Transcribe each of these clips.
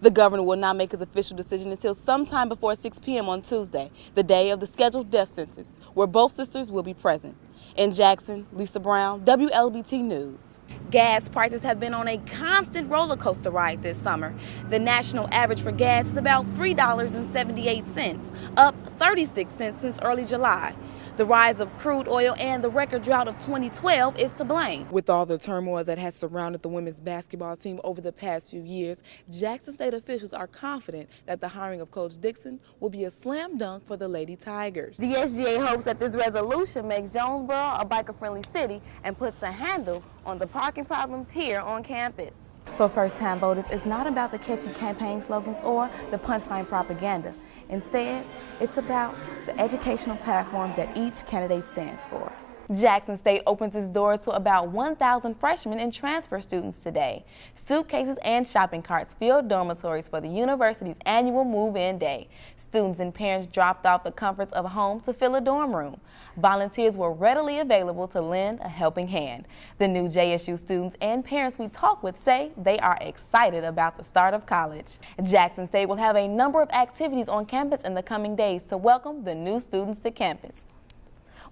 The governor will not make his official decision until sometime before 6 p.m. on Tuesday, the day of the scheduled death sentence, where both sisters will be present. In Jackson, Lisa Brown, WLBT News. Gas prices have been on a constant roller coaster ride this summer. The national average for gas is about $3.78, up 36 cents since early July. The rise of crude oil and the record drought of 2012 is to blame. With all the turmoil that has surrounded the women's basketball team over the past few years, Jackson State officials are confident that the hiring of Coach Dixon will be a slam dunk for the Lady Tigers. The SGA hopes that this resolution makes Jonesboro a biker-friendly city and puts a handle on the parking problems here on campus. For first-time voters, it's not about the catchy campaign slogans or the punchline propaganda. Instead, it's about the educational platforms that each candidate stands for. Jackson State opens its doors to about 1,000 freshmen and transfer students today. Suitcases and shopping carts filled dormitories for the university's annual move-in day. Students and parents dropped off the comforts of home to fill a dorm room. Volunteers were readily available to lend a helping hand. The new JSU students and parents we talk with say they are excited about the start of college. Jackson State will have a number of activities on campus in the coming days to welcome the new students to campus.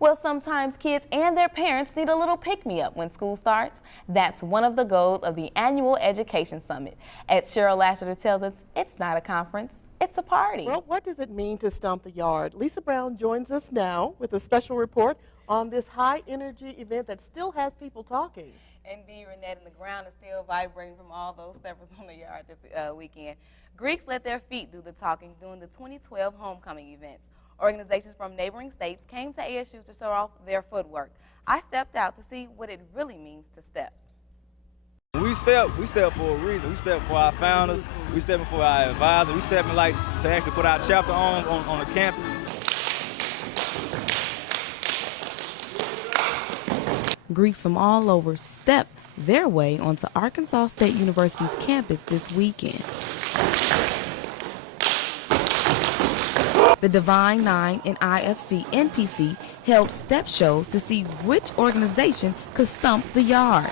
Well, sometimes kids and their parents need a little pick-me-up when school starts. That's one of the goals of the annual Education Summit. As Cheryl Lassiter tells us, it's not a conference, it's a party. Well, what does it mean to stomp the yard? Lisa Brown joins us now with a special report on this high-energy event that still has people talking. Indeed, Renette, and the ground is still vibrating from all those steppers on the yard this weekend. Greeks let their feet do the talking during the 2012 homecoming events. Organizations from neighboring states came to ASU to show off their footwork. I stepped out to see what it really means to step. We step for a reason. We step for our founders. We stepping for our advisors. We stepping like to actually put our chapter on the campus. Greeks from all over stepped their way onto Arkansas State University's campus this weekend. The Divine Nine and IFC NPC held step shows to see which organization could stump the yard.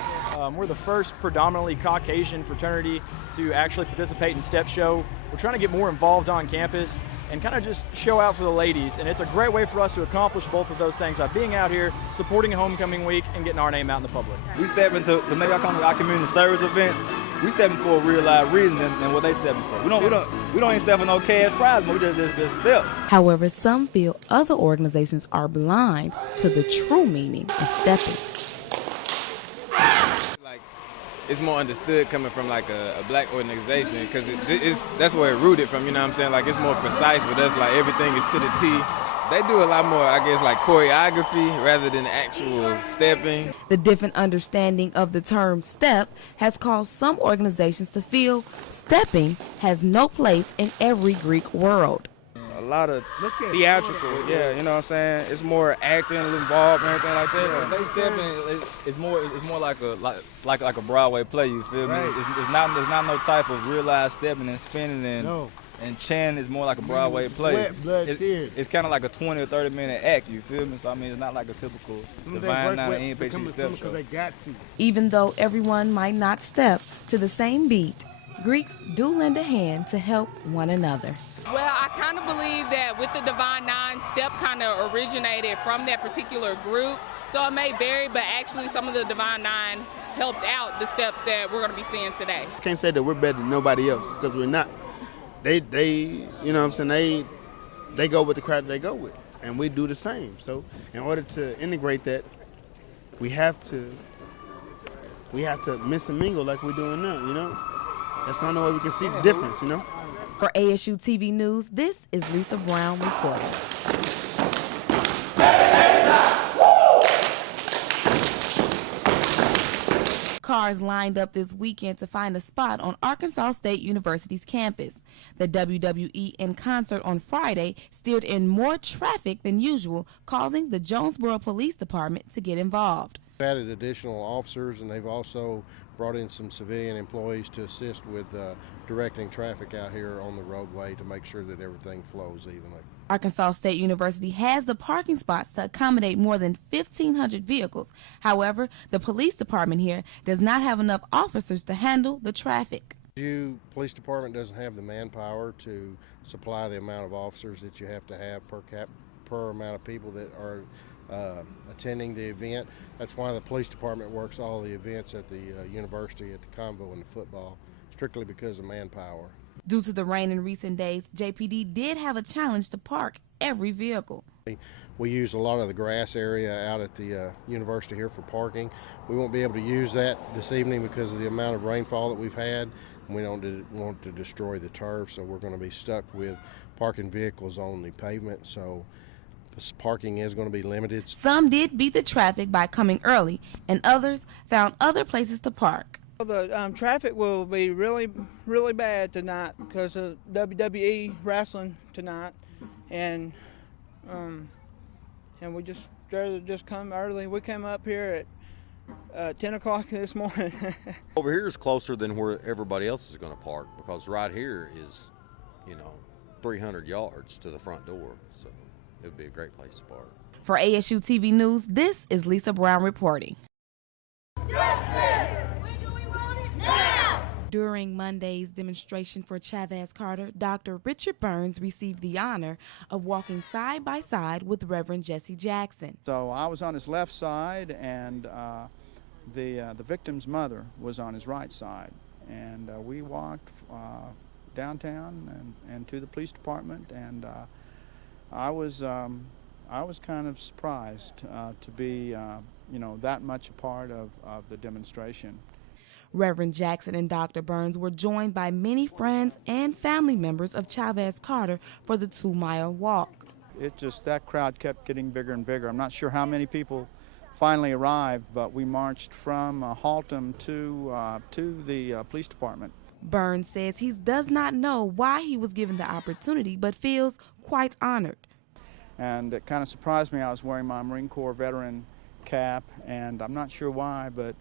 We're the first predominantly Caucasian fraternity to actually participate in Step Show. We're trying to get more involved on campus and kind of just show out for the ladies. And it's a great way for us to accomplish both of those things by being out here, supporting Homecoming Week, and getting our name out in the public. We stepping to make our community service events. We stepping for a real live reason than what they stepping for. We don't even step for no cash prize, but we just step. However, some feel other organizations are blind to the true meaning of stepping. It's more understood coming from like a black organization because that's where it rooted from, you know what I'm saying? Like it's more precise with us, like everything is to the T. They do a lot more, I guess, like choreography rather than actual stepping. The different understanding of the term step has caused some organizations to feel stepping has no place in every Greek world. A lot of theatrical, yeah, you know what I'm saying? It's more acting involved and everything like that. Yeah, they stepping, it's more like a Broadway play, you feel me? Right. It's not no type of realized stepping and spinning and chanting. It's more like a Broadway play. Sweat, blood, tears. It's kind of like a 20 or 30 minute act, you feel me? So I mean, it's not like a typical Divine Nine and NPC step show. They got to. Even though everyone might not step to the same beat, Greeks do lend a hand to help one another. Well, I kind of believe that with the Divine Nine, step kind of originated from that particular group. So it may vary, but actually some of the Divine Nine helped out the steps that we're going to be seeing today. I can't say that we're better than nobody else because we're not. They you know what I'm saying, they go with the crowd they go with, and we do the same. So in order to integrate that, we have to mix and mingle like we're doing now, you know? That's the only way we can see the difference, you know? For ASU TV News, this is Lisa Brown reporting. Cars lined up this weekend to find a spot on Arkansas State University's campus. The WWE in concert on Friday steered in more traffic than usual, causing the Jonesboro Police Department to get involved. Added additional officers, and they've also brought in some civilian employees to assist with directing traffic out here on the roadway to make sure that everything flows evenly. Arkansas State University has the parking spots to accommodate more than 1,500 vehicles. However, the police department here does not have enough officers to handle the traffic. Police department doesn't have the manpower to supply the amount of officers that you have to have per amount of people that are attending the event. That's why the police department works all the events at the university, at the convo, and the football, strictly because of manpower. Due to the rain in recent days, JPD did have a challenge to park every vehicle. We use a lot of the grass area out at the university here for parking. We won't be able to use that this evening because of the amount of rainfall that we've had. We don't want to destroy the turf, so we're going to be stuck with parking vehicles on the pavement. So this parking is going to be limited. Some did beat the traffic by coming early, and others found other places to park. The traffic will be really bad tonight because of WWE wrestling tonight, and we just come early. We came up here at 10 o'clock this morning. Over here is closer than where everybody else is going to park, because right here is, 300 yards to the front door, so it would be a great place to park. For ASU TV News, this is Lisa Brown reporting. During Monday's demonstration for Chavez Carter, Dr. Richard Burns received the honor of walking side by side with Reverend Jesse Jackson. So I was on his left side, and the victim's mother was on his right side, and we walked downtown and to the police department, and I was kind of surprised to be that much a part of the demonstration. Reverend Jackson and Dr. Burns were joined by many friends and family members of Chavez Carter for the 2-mile walk. That crowd kept getting bigger and bigger. I'm not sure how many people finally arrived, but we marched from Haltom to the police department. Burns says he does not know why he was given the opportunity, but feels quite honored. And it kind of surprised me. I was wearing my Marine Corps veteran cap, and I'm not sure why, but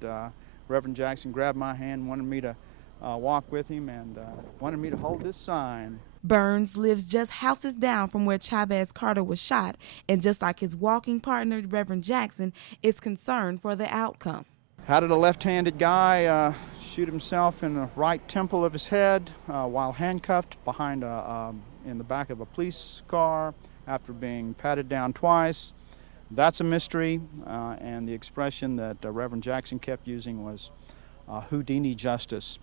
Reverend Jackson grabbed my hand, wanted me to walk with him, and wanted me to hold this sign. Burns lives just houses down from where Chavez Carter was shot, and just like his walking partner, Reverend Jackson, is concerned for the outcome. How did a left-handed guy shoot himself in the right temple of his head while handcuffed behind in the back of a police car after being patted down twice? That's a mystery, and the expression that Reverend Jackson kept using was Houdini justice.